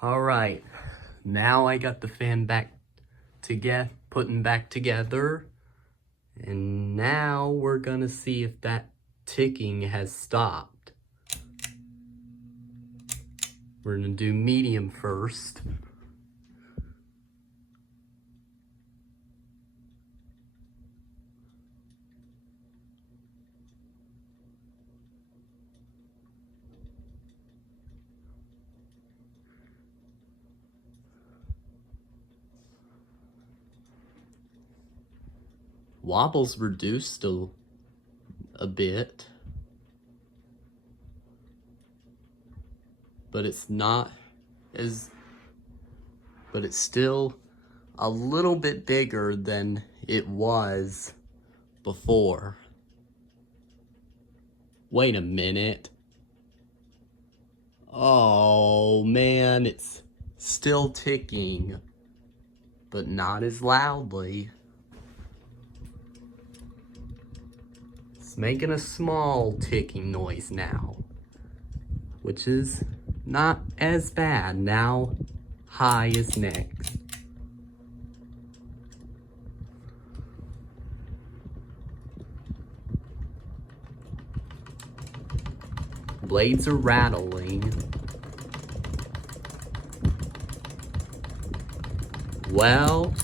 All right, now I got the fan back together, putting back together, and now we're gonna see if that ticking has stopped. We're gonna do medium first. Wobble's reduced a bit, but it's not as, but it's still a little bit bigger than it was before. Wait a minute. Oh man, it's still ticking, but not as loudly. It's making a small ticking noise now, which is not as bad. Now, high is next. Blades are rattling. Well,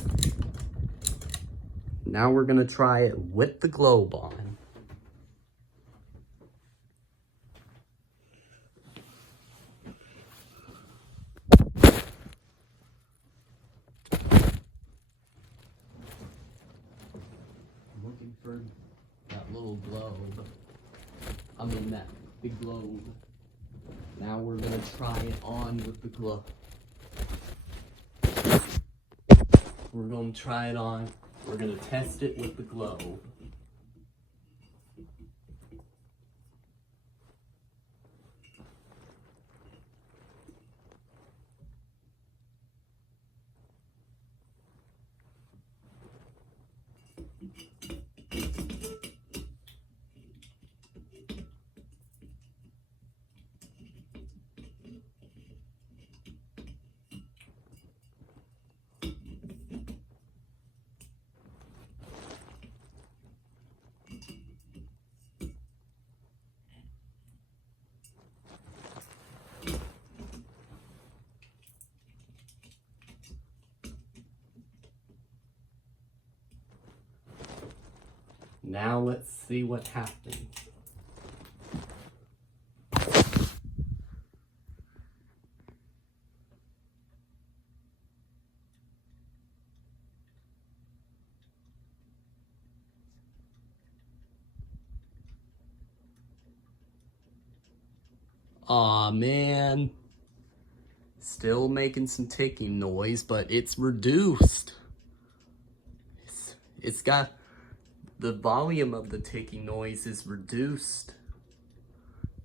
now we're gonna try it with the globe on. I'm looking for that little globe. I mean that big globe. Now we're gonna try it on with the globe. We're gonna try it on. We're gonna test it with the globe. Now let's see what happens. Aw, man. Still making some ticking noise, but it's reduced. It's got, the volume of the ticking noise is reduced.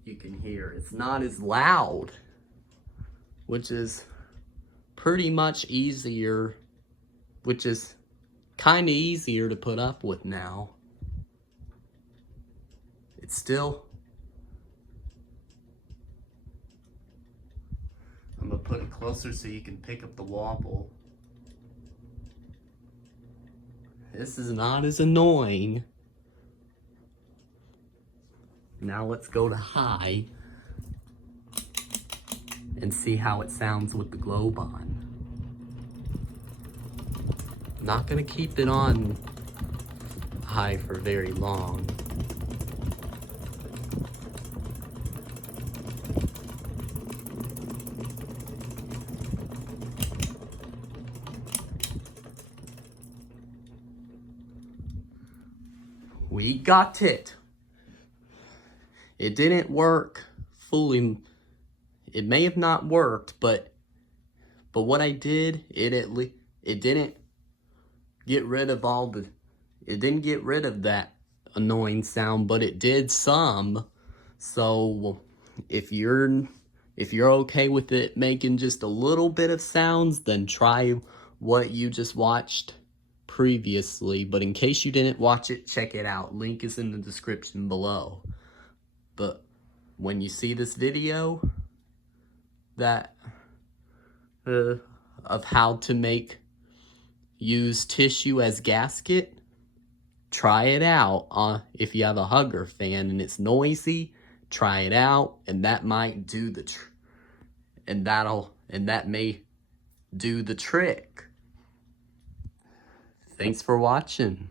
You can hear it's not as loud, which is pretty much easier, which is kind of easier to put up with now. It's still, I'm gonna put it closer so you can pick up the wobble. This is not as annoying. Now let's go to high and see how it sounds with the globe on. I'm not gonna keep it on high for very long. We got it. It didn't work fully. It may have not worked, but what I did, it didn't get rid of it didn't get rid of that annoying sound, but it did some. So if you're okay with it making just a little bit of sounds, then try what you just watched previously. But in case you didn't watch it, check it out. Link is in the description below. But when you see this video, that of how to use tissue as gasket. Try it out. If you have a Hugger fan and it's noisy, try it out, and that might do the that may do the trick. Thanks for watching.